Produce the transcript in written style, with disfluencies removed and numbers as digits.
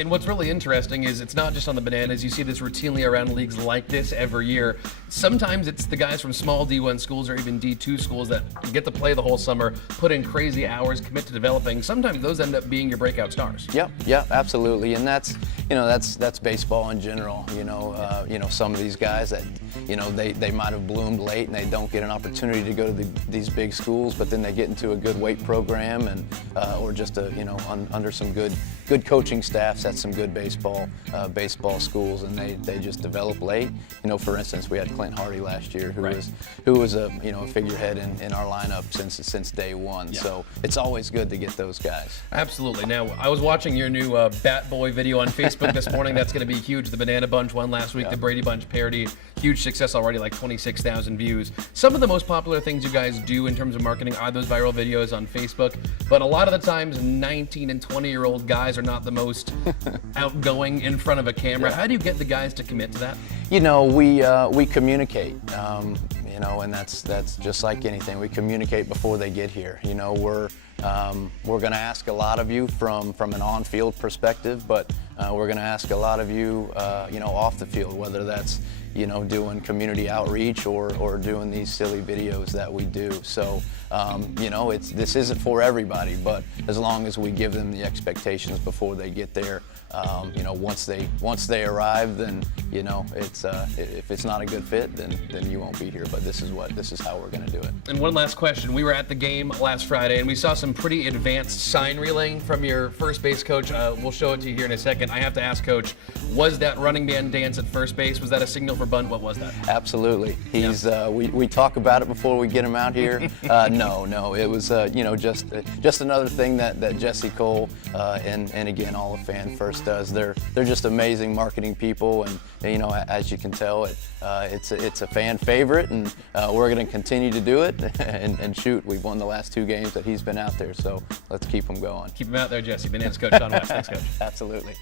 And what's really interesting is it's not just on the Bananas. You see this routinely around leagues like this every year. Sometimes it's the guys from small D1 schools or even D2 schools that get to play the whole summer, put in crazy hours, commit to developing. Sometimes those end up being your breakout stars. Yep, absolutely. And that's baseball in general. Some of these guys that, they might have bloomed late and they don't get an opportunity to go to these big schools, but then they get into a good weight program and or just under some good coaching staffs at some good baseball schools, and they just develop late. For instance, we had Clint Hardy last year, who was a figurehead in our lineup since day one. Yeah. So it's always good to get those guys. Absolutely. Now, I was watching your new Bat Boy video on Facebook this morning. That's going to be huge. The Banana Bunch won last week. Yeah. The Brady Bunch parody, huge success already, like 26,000 views. Some of the most popular things you guys do in terms of marketing are those viral videos on Facebook, but a lot of the times 19 and 20-year-old guys are not the most outgoing in front of a camera. Yeah. How do you get the guys to commit to that? We communicate, and that's just like anything. We communicate before they get here. We're going to ask a lot of you from an on-field perspective, but we're going to ask a lot of you, off the field, whether that's doing community outreach or doing these silly videos that we do. So, this isn't for everybody, but as long as we give them the expectations before they get there, once they arrive, then it's if it's not a good fit, then you won't be here. But this is how we're going to do it. And one last question: we were at the game last Friday, and we saw some pretty advanced sign reeling from your first base coach. We'll show it to you here in a second. I have to ask, Coach, was that running man dance at first base? Was that a signal for bunt? What was that? Absolutely. He's we talk about it before we get him out here. No, it was just another thing that Jesse Cole and again all the fan first does. They're just amazing marketing people, and as you can tell, it's a fan favorite, and we're going to continue to do it. and shoot, we've won the last 2 games that he's been out there, so let's keep him going. Keep him out there, Jesse. Bananas coach Sean West. Thanks, Coach. Absolutely.